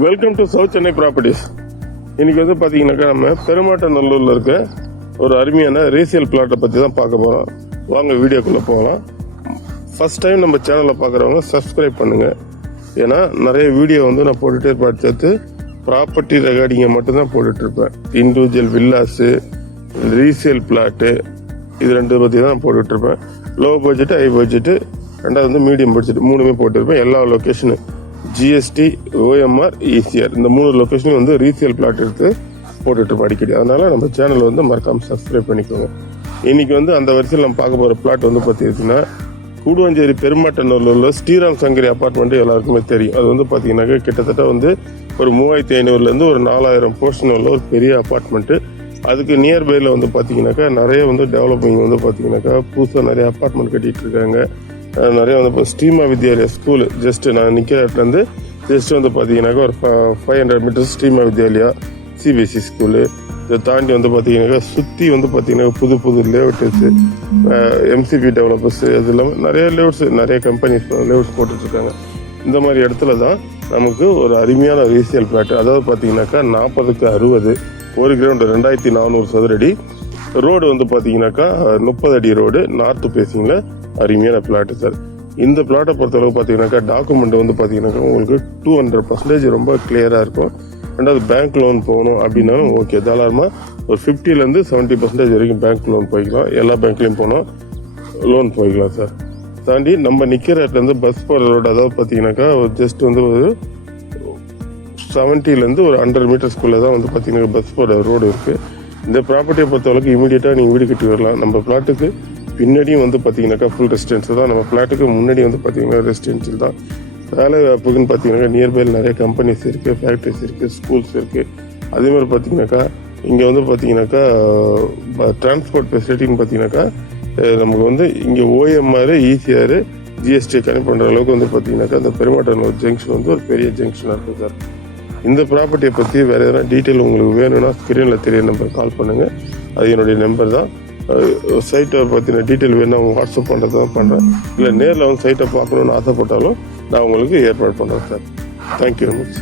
Welcome to south Chennai properties. இன்னைக்கு வந்து பார்த்தீங்கன்னாக்கா நம்ம பெருமாட்டநல்லூரில் இருக்க ஒரு அருமையான ரீசேல் பிளாட்டை பற்றி தான் பார்க்க போகிறோம். வாங்க வீடியோக்குள்ளே போகலாம். ஃபர்ஸ்ட் டைம் நம்ம சேனலை பார்க்குறவங்க சப்ஸ்கிரைப் பண்ணுங்கள். ஏன்னா நிறைய வீடியோ வந்து நான் போட்டுகிட்டே பார்த்து ப்ராப்பர்ட்டி ரெகார்டிங்கை மட்டும்தான் போட்டுட்ருப்பேன். இண்டிவிஜுவல் வில்லாஸு, ரீசேல் பிளாட்டு, இது ரெண்டு பற்றி தான் போட்டுட்ருப்பேன். லோ பட்ஜெட்டு, ஹை பட்ஜெட்டு, ரெண்டாவது வந்து மீடியம் பட்ஜெட், மூணுமே போட்டிருப்பேன். எல்லா லொக்கேஷனு ஜிஎஸ்டி, ஓஎம்ஆர், ஈசிஆர் இந்த 3 லொக்கேஷனும் வந்து ரீசேல் பிளாட் எடுத்து போட்டுட்ருப்போம் அடிக்கடி. அதனால நம்ம சேனல் வந்து மறக்காமல் சப்ஸ்கிரைப் பண்ணிக்கோங்க. இன்னைக்கு வந்து அந்த வரிசையில் நம்ம பார்க்க போகிற பிளாட் வந்து பார்த்தீங்கன்னா கூடுவாஞ்சேரி பெருமாட்டநல்லூரில் ஸ்ரீராம் சங்கரி அப்பார்ட்மெண்ட்டு எல்லாருக்குமே தெரியும். அது வந்து பார்த்தீங்கன்னாக்கா கிட்டத்தட்ட வந்து ஒரு 3500 ஒரு 4000 போர்ஷன் உள்ள ஒரு பெரிய அப்பார்ட்மெண்ட்டு. அதுக்கு நியர்பையில் வந்து பார்த்தீங்கன்னாக்கா நிறைய வந்து டெவலப்பிங் வந்து பார்த்தீங்கன்னாக்கா புதுசாக நிறைய அப்பார்ட்மெண்ட் கட்டிகிட்டு இருக்காங்க. நிறைய வந்து இப்போ ஸ்ரீமா வித்யாலயா ஸ்கூலு ஜஸ்ட்டு நான் நிற்கிற இடத்துலேருந்து ஜஸ்ட்டு வந்து பார்த்தீங்கன்னாக்கா ஒரு 500 metres Srima Vidyalaya CBSE school. இதை தாண்டி வந்து பார்த்தீங்கன்னாக்கா சுற்றி வந்து பார்த்தீங்கன்னா புது லேஅவுட்ஸு, எம்சிபி டெவலப்பர்ஸு, அது இல்லாமல் நிறைய லேஅவுட்ஸு, நிறைய கம்பெனிஸ் லேஅவுட்ஸ் போட்டுட்ருக்காங்க. இந்த மாதிரி இடத்துல தான் நமக்கு ஒரு அருமையான ரீசேல் பிளாட், அதாவது பார்த்தீங்கன்னாக்கா 40க்கு 60, ஒரு கிரவுண்டு 2400 சதுரடி, ரோடு வந்து பார்த்தீங்கன்னாக்கா 30 அடி ரோடு, நார்த்து பேசிங்கில் அருமையான பிளாட்டு சார். இந்த பிளாட்டை பொறுத்தளவு பார்த்தீங்கன்னாக்கா டாக்குமெண்ட் வந்து பார்த்தீங்கன்னாக்கா உங்களுக்கு 200% ரொம்ப கிளியராக இருக்கும். ரெண்டாவது பேங்க் லோன் போகணும் அப்படின்னாலும் ஓகே, தாராளமாக ஒரு 50% 70% வரைக்கும் பேங்க் லோன் போய்க்கலாம். எல்லா பேங்க்லேயும் போனால் லோன் போய்க்கலாம் சார். தாண்டி நம்ம நிற்கிற இடத்துலேருந்து பஸ் போகிற ரோடு, அதாவது பார்த்தீங்கன்னாக்கா ஜஸ்ட் வந்து ஒரு 70 ஒரு 100 மீட்டர்ஸ்குள்ளே தான் வந்து பார்த்தீங்கன்னா பஸ் போகிற ரோடு இருக்குது. இந்த ப்ராப்பர்ட்டியை பொறுத்தளவுக்கு இமீடியட்டாக நீங்கள் வீடு கட்டி வரலாம். நம்ம பிளாட்டுக்கு பின்னாடியும் வந்து பார்த்தீங்கன்னாக்கா ஃபுல் ரெசிடென்ஷியல் தான். நம்ம ஃப்ளாட்டுக்கு முன்னாடி வந்து பார்த்தீங்கன்னா ரெசிடென்ஷியல் தான். வேலை வாய்ப்புக்குன்னு பார்த்தீங்கன்னா நியர்பையில் நிறைய கம்பெனிஸ் இருக்குது, ஃபேக்ட்ரிஸ் இருக்குது, ஸ்கூல்ஸ் இருக்குது. அதேமாதிரி பார்த்தீங்கன்னாக்கா இங்கே வந்து பார்த்தீங்கன்னாக்கா டிரான்ஸ்போர்ட் ஃபெசிலிட்டின்னு பார்த்தீங்கன்னாக்கா நமக்கு வந்து இங்கே ஓஎம்ஆர், ஈசிஆர், ஜிஎஸ்டி கனெக்ட் பண்ணுற அளவுக்கு வந்து பார்த்தீங்கன்னாக்கா அந்த பெருமாட்டநல்லூர் ஜங்ஷன் வந்து ஒரு பெரிய ஜங்ஷனாக இருக்குது சார். இந்த ப்ராப்பர்ட்டியை பற்றி வேறு எதனா டீட்டெயில் உங்களுக்கு வேணும்னா ஸ்க்ரீனில் தெரிய நம்பர் கால் பண்ணுங்கள். அது என்னுடைய நம்பர் தான். சைட்டை பற்றின டீட்டெயில் வேணும் அவங்க வாட்ஸ்அப் பண்ணுறது தான் பண்ணுறேன். இல்லை நேரில் வந்து சைட்டை பார்க்கணுன்னு ஆசைப்பட்டாலும் நான் உங்களுக்கு ஏற்பாடு பண்ணுறேன் சார். Thank you very much.